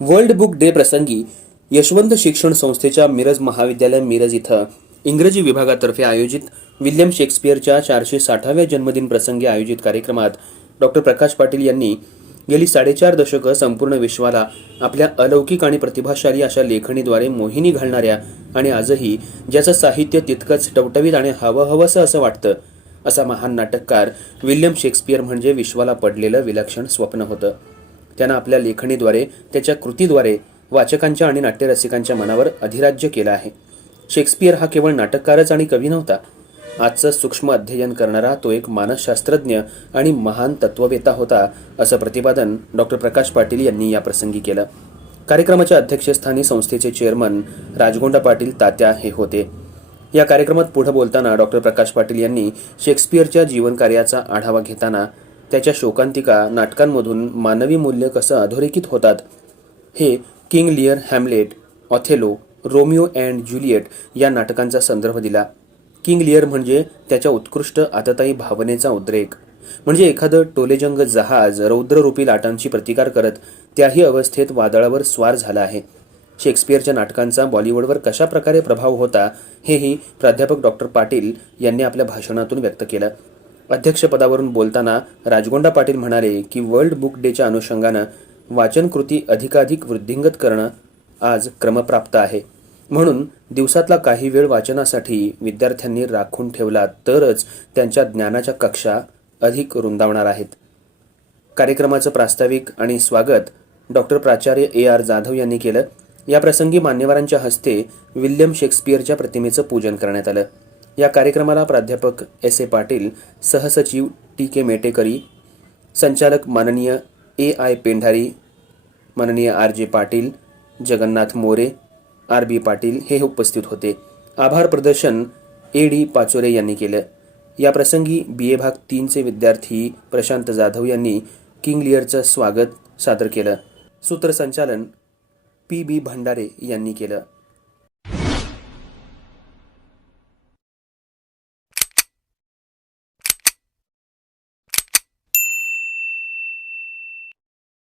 World book day प्रसंगी यशवंत शिक्षण संस्थेच्या मिरज महाविद्यालय मिरज इथं इंग्रजी विभागातर्फे आयोजित विल्यम शेक्सपियरच्या चारशे साठाव्या जन्मदिन प्रसंगी आयोजित कार्यक्रमात डॉक्टर प्रकाश पाटील यांनी गेली साडेचार दशकं संपूर्ण विश्वाला आपल्या अलौकिक आणि प्रतिभाशाली अशा लेखणीद्वारे मोहिनी घालणाऱ्या आणि आजही ज्याचं साहित्य तितकंच टवटवीत आणि हवं हवंसं असं वाटतं असा महान नाटककार विल्यम शेक्सपियर म्हणजे विश्वाला पडलेलं विलक्षण स्वप्न होतं. त्यानं आपल्या लेखणीद्वारे त्याच्या कृतीद्वारे वाचकांच्या आणि नाट्यरसिकांच्या मनावर अधिराज्य केलं आहे. शेक्सपियर हा केवळ नाटककारच आणि कवी नव्हता. आजचं सूक्ष्म अध्ययन करणारा तो एक मानसशास्त्रज्ञ आणि महान तत्ववेता होता असं प्रतिपादन डॉक्टर प्रकाश पाटील यांनी या प्रसंगी केलं. कार्यक्रमाच्या अध्यक्षस्थानी संस्थेचे चेअरमन राजगोंडा पाटील तात्या हे होते. या कार्यक्रमात पुढे बोलताना डॉक्टर प्रकाश पाटील यांनी शेक्सपियरच्या जीवनकार्याचा आढावा घेताना त्याच्या शोकांतिका नाटकांमधून मानवी मूल्य कसं अधोरेखित होतात हे King Lear Hamlet Othello Romeo and Juliet या नाटकांचा संदर्भ दिला. किंग लियर म्हणजे त्याच्या उत्कृष्ट आततायी भावनेचा उद्रेक. म्हणजे एखादं टोलेजंग जहाज रौद्ररूपी लाटांची प्रतिकार करत त्याही अवस्थेत वादळावर स्वार झाला आहे. शेक्सपियरच्या नाटकांचा बॉलिवूडवर कशा प्रकारे प्रभाव होता हेही प्राध्यापक डॉक्टर पाटील यांनी आपल्या भाषणातून व्यक्त केलं. अध्यक्षपदावरून बोलताना राजगोंडा पाटील म्हणाले की वर्ल्ड बुक डेच्या अनुषंगानं वाचनकृती अधिकाधिक वृद्धिंगत करणं आज क्रमप्राप्त आहे. म्हणून दिवसातला काही वेळ वाचनासाठी विद्यार्थ्यांनी राखून ठेवला तरच त्यांच्या ज्ञानाच्या कक्षा अधिक रुंदावणार आहेत. कार्यक्रमाचं प्रास्ताविक आणि स्वागत डॉक्टर प्राचार्य ए आर जाधव यांनी केलं. या प्रसंगी मान्यवरांच्या हस्ते विल्यम शेक्सपियरच्या प्रतिमेचं पूजन करण्यात आलं. या कार्यक्रमाला प्राध्यापक एस ए पाटील सहसचिव टी के मेटेकरी संचालक माननीय ए आय पेंढारी माननीय R J Patil Jagannath More R B Patil हे उपस्थित होते. आभार प्रदर्शन ए डी पाचोरे यांनी केलं. या प्रसंगी बी ए भाग तीनचे विद्यार्थी प्रशांत जाधव यांनी किंग लिअरचं स्वागत सादर केलं. सूत्रसंचालन पी बी भंडारे यांनी केलं.